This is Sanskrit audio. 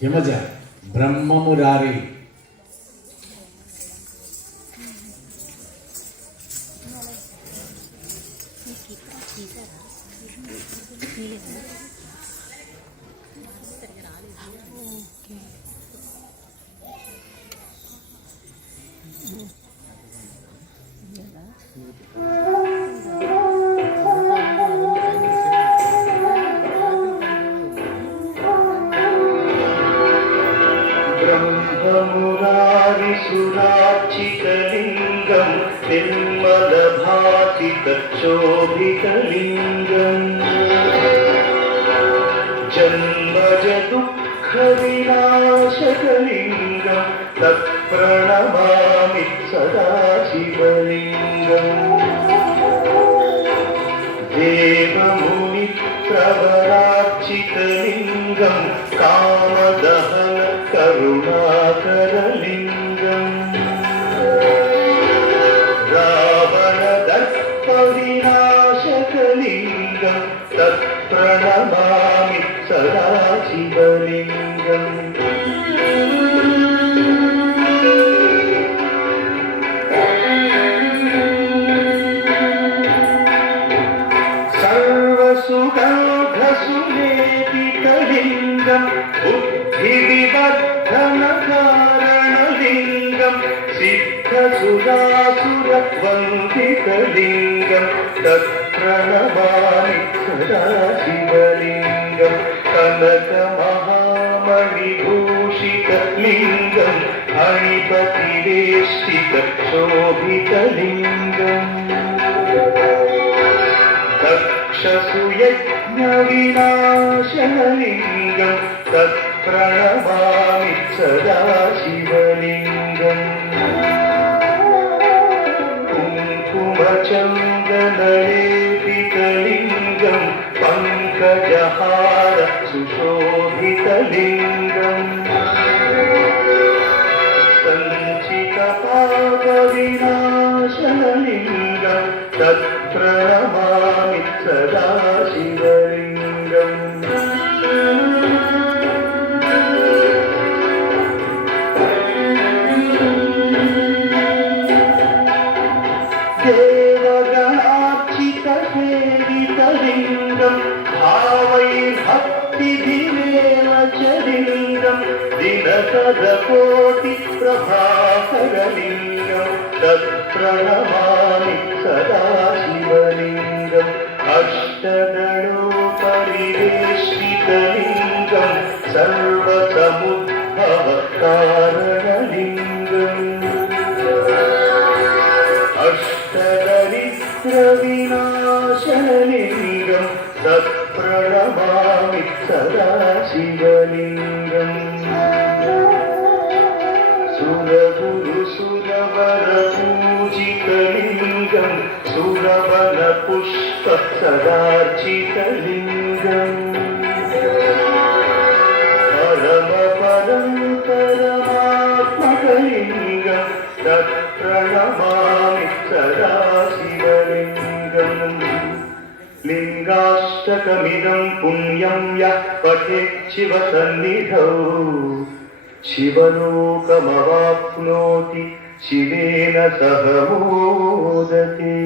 ಹಿಮಜ ಬ್ರಹ್ಮಮುರಾರಿ ब्रह्ममुरारिसुरार्चितलिङ्गं निर्मलभासितच्छोभितलिङ्गम् जन्मजदुःखविनाशकलिङ्गं तत्प्रणमामि सदा शिवलिङ्गम् देवमुनिप्रवरार्चितलिङ्गं कामदहन करुणाकरलिङ्गम् रावणदर्पविनाशकलिङ्गं तत्प्रणमामि सदा शिवलिङ्गम् सर्वसुगन्धसुलेपितलिङ्गं बुद्धिविवर्धनकारणलिङ्गं सिद्धसुरासुरवन्दितलिङ्गं तत्प्रणमामि सदा शिवलिङ्गं कनकमहामणिभूषितलिङ्गं अणिपतिवेष्टितशोभितलिङ्गम् दक्षसुयज्ञविनाशनलिङ्गं तत्प्रणमामि सदा शिवलिङ्गम् कुङ्कुमचन्दनलेपितलिङ्गं पङ्कजहार सुशोभितलिङ्गम् सञ्चितपापविनाशनलिङ्गं तत्प्रणमामि सदा शिवलिङ्गम् देवगणार्चितसेवितलिङ्गं भावैर्भक्तिभिरेव च लिङ्गं दिनकरकोटिप्रभाकरलिङ्गं तत्प्रणमामि सदा शिवलिङ्गम् अष्टगणोपरिवेष्टितलिङ्गं सर्वसमुद्भवकारणलिङ्गम् अष्टदरिद्रविनाशनलिङ्गं तत्प्रणमामि सदा शिवलिङ्गम् सुरगुरुसुरवरपूजितलिङ्गं सुरवनपुष्पसदार्चितलिङ्गम् परमपरमात्मकलिङ्गं तत्प्रणमामि सदा शिवलिङ्गम् लिङ्गाष्टकमिदं पुण्यं यः पठेत् शिवसन्निधौ शिवलोकमवाप्नोति शिवेन सह मोदते।